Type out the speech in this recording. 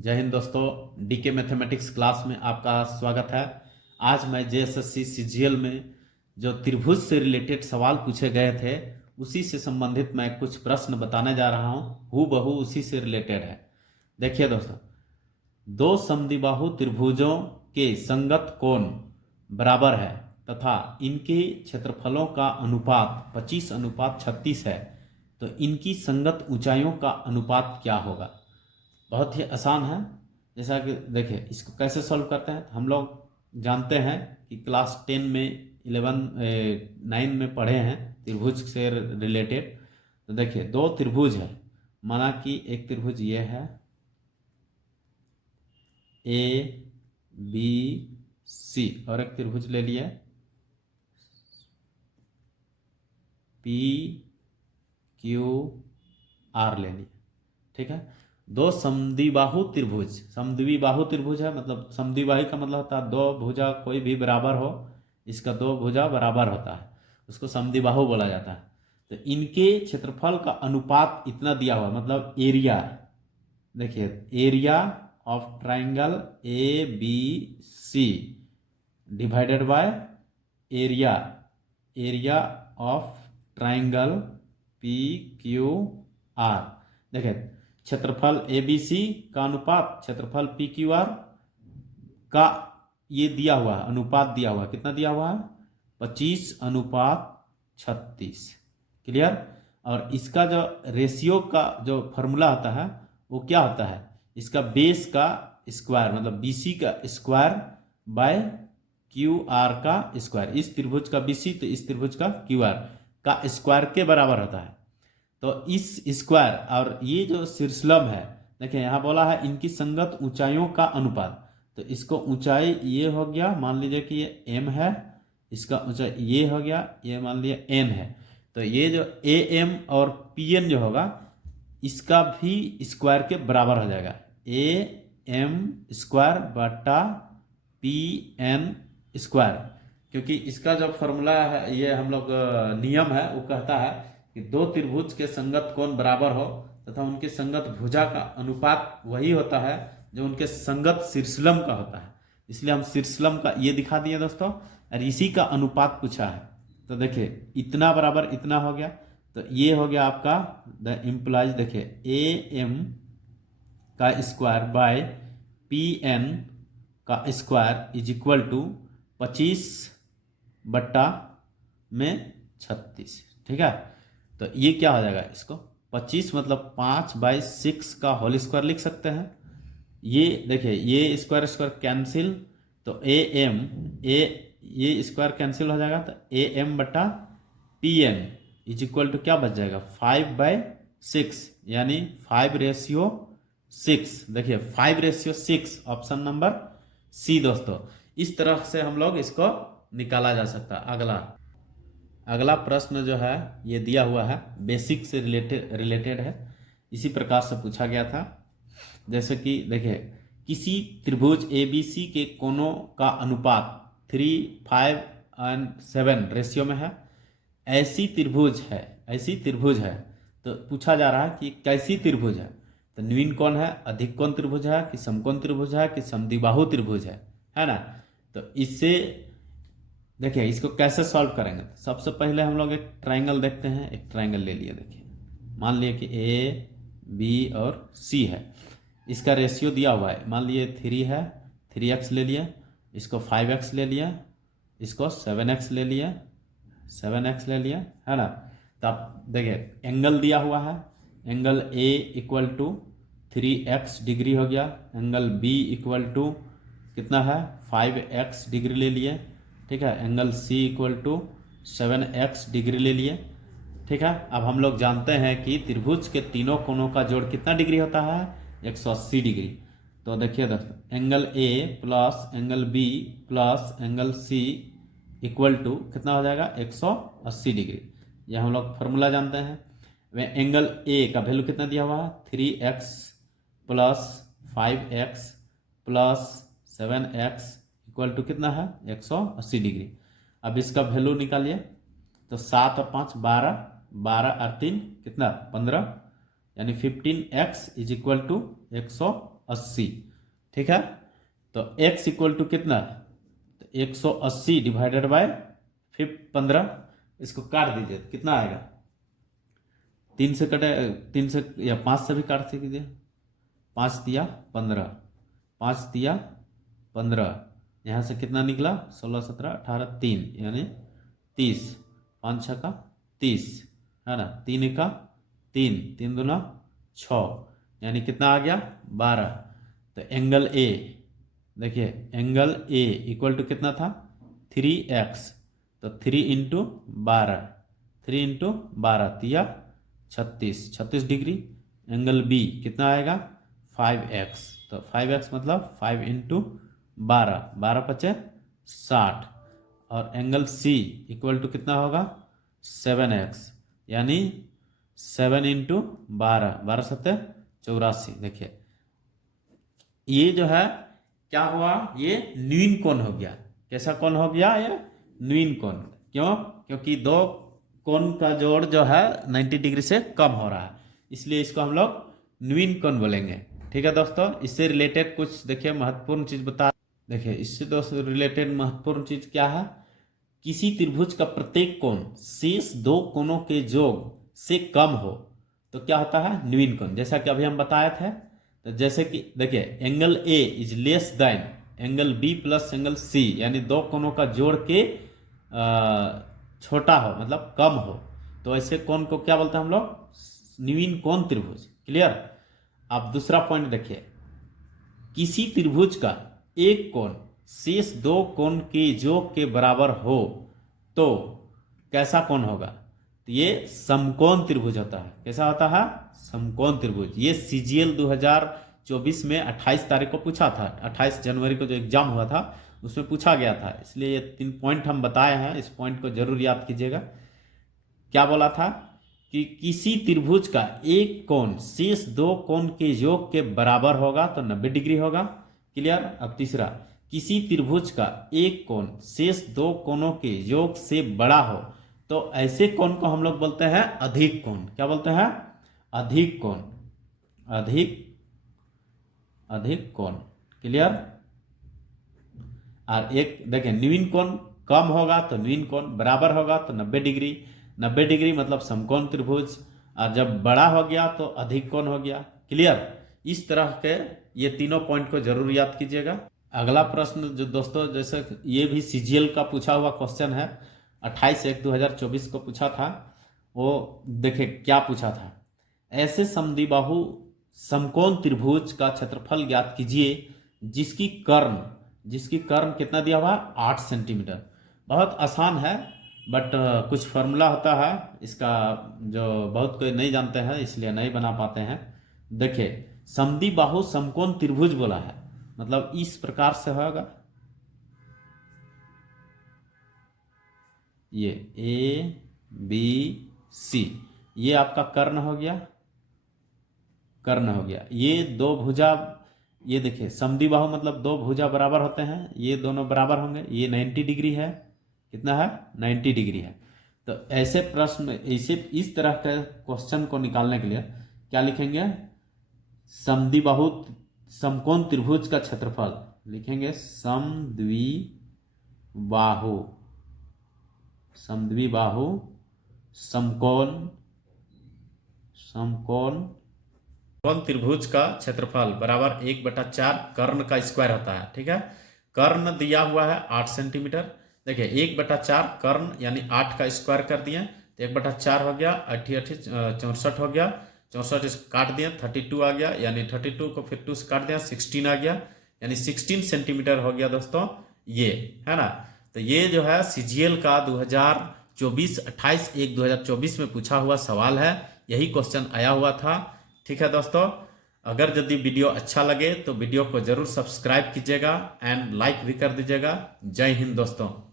जय हिंद दोस्तों, DK mathematics class में आपका स्वागत है। आज मैं जेएसएससी सीजीएल में जो त्रिभुज से रिलेटेड सवाल पूछे गए थे उसी से संबंधित मैं कुछ प्रश्न बताने जा रहा हूँ। हूबहू उसी से रिलेटेड है। देखिए दोस्तों, दो समद्विबाहु त्रिभुजों के संगत कोण बराबर है तथा इनके क्षेत्रफलों का अनुपात 25:36 है, तो इनकी संगत ऊंचाइयों का अनुपात क्या होगा। बहुत ही आसान है। जैसा कि देखिए, इसको कैसे सॉल्व करते हैं। हम लोग जानते हैं कि क्लास 10 में 9 में पढ़े हैं त्रिभुज से रिलेटेड। तो देखिए, दो त्रिभुज है। माना कि एक त्रिभुज ये है ए बी सी, और एक त्रिभुज ले लिया पी क्यू आर ले लिया। ठीक है, दो समद्विबाहु त्रिभुज। समद्विबाहु त्रिभुज है मतलब समद्विबाहु का मतलब होता है दो भुजा कोई भी बराबर हो, इसका दो भुजा बराबर होता है, उसको समद्विबाहु बोला जाता है। तो इनके क्षेत्रफल का अनुपात इतना दिया हुआ, मतलब एरिया। देखिए, area of triangle A B C divided by area of triangle P Q R. देखिए, क्षेत्रफल ए बी सी का अनुपात क्षेत्रफल पी क्यू आर का ये दिया हुआ है, अनुपात दिया हुआ है। कितना दिया हुआ है? 25:36। क्लियर। और इसका जो रेशियो का जो फॉर्मूला होता है वो क्या होता है? इसका बेस का स्क्वायर, मतलब बीसी का स्क्वायर बाय क्यू आर का स्क्वायर। इस त्रिभुज का बीसी तो इस त्रिभुज का क्यू आर का स्क्वायर के बराबर होता है। तो इस स्क्वायर और ये जो शीर्षलंब है, देखिए यहाँ बोला है इनकी संगत ऊंचाइयों का अनुपात। तो इसको ऊंचाई ये हो गया, मान लीजिए कि ये m है, इसका ऊंचाई ये हो गया, ये मान लिया n है। तो ये जो am और pn जो होगा इसका भी स्क्वायर के बराबर हो जाएगा। am स्क्वायर बटा pn स्क्वायर, क्योंकि इसका जो फॉर्मूला है, ये हम लोग नियम है, वो कहता है कि दो त्रिभुज के संगत कोण बराबर हो तथा उनके संगत भुजा का अनुपात वही होता है जो उनके संगत शीर्षलंब का होता है। इसलिए हम शीर्षलंब का ये दिखा दिए दोस्तों, और इसी का अनुपात पूछा है। तो देखिए, इतना बराबर इतना हो गया, तो ये हो गया आपका द इम्प्लाइज। देखिए, ए एम का स्क्वायर बाय पी एन का स्क्वायर इज इक्वल टू 25/36। ठीक है, तो ये क्या हो जाएगा? इसको 25 मतलब 5/6 का होल स्क्वायर लिख सकते हैं। ये देखिए, ये स्क्वायर स्क्वायर कैंसिल, तो ए एम ये स्क्वायर कैंसिल हो जाएगा, तो ए एम बटा P N is equal to क्या बच जाएगा? 5/6, यानी 5:6। देखिए, 5:6, ऑप्शन नंबर सी दोस्तों। इस तरह से हम लोग इसको निकाला जा सकता है। अगला प्रश्न जो है ये दिया हुआ है, बेसिक से रिलेटेड है, इसी प्रकार से पूछा गया था। जैसे कि देखिए, किसी त्रिभुज ABC के कोणों का अनुपात 3, 5 और 7 रेशियो में है। ऐसी त्रिभुज है। तो पूछा जा रहा है कि कैसी त्रिभुज है। तो न्यून कोण है, अधिक कोण त्रिभुज है, कि समकोण त्रिभुज है, कि समद्विबाहु त्रिभुज है ना। तो इससे देखिए, इसको कैसे सॉल्व करेंगे। सबसे पहले हम लोग एक ट्राइंगल देखते हैं। एक ट्राइंगल ले लिए। देखिए, मान लिए कि ए बी और सी है, इसका रेशियो दिया हुआ है। मान लिए 3 है, 3x ले लिया, इसको 5x ले लिया, इसको 7x ले लिया, 7x ले लिया, है ना। तो आप देखिए, एंगल दिया हुआ है। Angle A equal to 3x degree हो गया, एंगल B इक्वल टू कितना है? 5x डिग्री ले लिए। ठीक है, angle C equal to 7x degree ले लिए। ठीक है, अब हम लोग जानते हैं कि त्रिभुज के तीनों कोणों का जोड़ कितना डिग्री होता है? 180 डिग्री। तो देखिए दोस्तों, angle A plus angle B plus angle C equal to कितना हो जाएगा? 180 डिग्री। ये हम लोग फॉर्मूला जानते हैं। वे एंगल A का वैल्यू कितना दिया हुआ है? 3x plus 5x plus 7x equal to कितना है? 180 डिग्री। अब इसका वैल्यू निकालिए। तो 7 और 5 12, 12 और 3 कितना? 15, यानी 15x इज इक्वल टू 180। ठीक है, तो x इक्वल टू कितना, तो 180 डिवाइडेड बाय 15, इसको काट दीजिए तो कितना आएगा, 3 से कटे, 3 से या 5 से भी काट दीजिए, 5 दिया 15, 5 दिया 15, यहाँ से कितना निकला 16 17 18 3 यानी 30, 5 6 का 30 है ना, 3 1 का 3, 3 दूना 6 यानी कितना आ गया 12। तो एंगल ए देखिए, एंगल ए इक्वल टू कितना था 3x, तो 3 इंटू 12, 3 इंटू 12 तिया 36 डिग्री। एंगल बी कितना आएगा 5x, तो 5x मतलब 5 इंटू 12, 12 पचे 60, और एंगल सी इक्वल टू कितना होगा 7x, यानी 7 इंटू 12, 12 सत्ते 84। देखिए ये जो है क्या हुआ, ये न्यून कोण हो गया। कैसा कोण हो गया, ये न्यून कोण। क्यों, क्योंकि दो कोण का जोड़ जो है 90 डिग्री से कम हो रहा है, इसलिए इसको हम लोग न्यून कोण बोलेंगे। ठीक है दोस्तों, इससे रिलेटेड कुछ देखिए महत्वपूर्ण चीज बता। देखिए इससे दोस्तों रिलेटेड महत्वपूर्ण चीज क्या है, किसी त्रिभुज का प्रत्येक कोण शेष दो कोणों के योग से कम हो तो क्या होता है न्यून कोण। जैसा कि अभी हम बताए थे, तो जैसे कि देखिए angle A is less than angle B plus angle C, यानी दो कोणों का जोड़ के छोटा हो मतलब कम हो, तो ऐसे कोण को क्या बोलते हैं हम लोग न्यून कोण त्रिभुज। क्लियर। अब दूसरा पॉइंट देखिए, किसी त्रिभुज का एक कोण शेष दो कोण के योग के बराबर हो तो कैसा कोण होगा, तो ये समकोण त्रिभुज होता है। कैसा होता है समकोण त्रिभुज। ये CGL 2024 में 28 तारीख को पूछा था, 28 जनवरी को जो एग्जाम हुआ था उसमें पूछा गया था, इसलिए ये 3 पॉइंट हम बताए हैं, इस पॉइंट को जरूर याद कीजिएगा। क्या बोला था कि किसी त्रिभुज का एक कोण शेष दो कोण के योग के बराबर होगा तो 90 डिग्री होगा। क्लियर। अब तीसरा, किसी त्रिभुज का एक कोण शेष दो कोणों के योग से बड़ा हो तो ऐसे कोण को हम लोग बोलते हैं अधिक कोण। क्या बोलते हैं अधिक कोण, अधिक कोण। क्लियर। और एक देखिए न्यून कोण कम होगा तो न्यून कोण, बराबर होगा तो 90 डिग्री, 90 डिग्री मतलब समकोण त्रिभुज, और जब बड़ा हो गया तो अधिक कोण हो गया। क्लियर। इस तरह के ये तीनों पॉइंट को जरूर याद कीजिएगा। अगला प्रश्न जो दोस्तों, जैसे ये भी CGL का पूछा हुआ क्वेश्चन है, 28/1/2024 को पूछा था। वो देखिए क्या पूछा था, ऐसे समद्विबाहु समकोण त्रिभुज का क्षेत्रफल ज्ञात कीजिए जिसकी कर्ण कितना दिया हुआ 8 सेंटीमीटर। बहुत आसान है, बट कुछ फॉर्मूला होता है इसका जो बहुत कोई नहीं जानते हैं, इसलिए नहीं बना पाते हैं। देखिए समद्विबाहु समकोण त्रिभुज बोला है, मतलब इस प्रकार से होगा, ये ABC, ये आपका कर्ण हो गया, ये दो भुजा, ये देखिए समद्विबाहु मतलब दो भुजा बराबर होते हैं, ये दोनों बराबर होंगे, ये 90 डिग्री है, कितना है 90 डिग्री है। तो ऐसे प्रश्न, ऐसे इस तरह के क्वेश्चन को निकालने के लिए क्या लिखेंगे, समद्विबाहु समकोण त्रिभुज का क्षेत्रफल लिखेंगे, समद्विबाहु समकोण त्रिभुज का क्षेत्रफल बराबर 1/4 कर्ण का स्क्वायर होता है। ठीक है, कर्ण दिया हुआ है 8 सेंटीमीटर। देखिए 1/4 कर्ण यानी 8 का स्क्वायर कर दिए तो 1/4 हो गया, 8 64 हो गया, 64 इसको काट दिए 32 आ गया, यानी 32 को फिर 2 से काट दिया 16 आ गया, यानी 16 सेंटीमीटर हो गया दोस्तों, ये है ना। तो ये जो है CGL का 28/1/2024 में पूछा हुआ सवाल है, यही क्वेश्चन आया हुआ था। ठीक है दोस्तों, अगर यदि वीडियो अच्छा लगे तो वीडियो को जरूर सब्सक्राइब कीजिएगा एंड लाइक भी कर दीजिएगा। जय हिंद दोस्तों।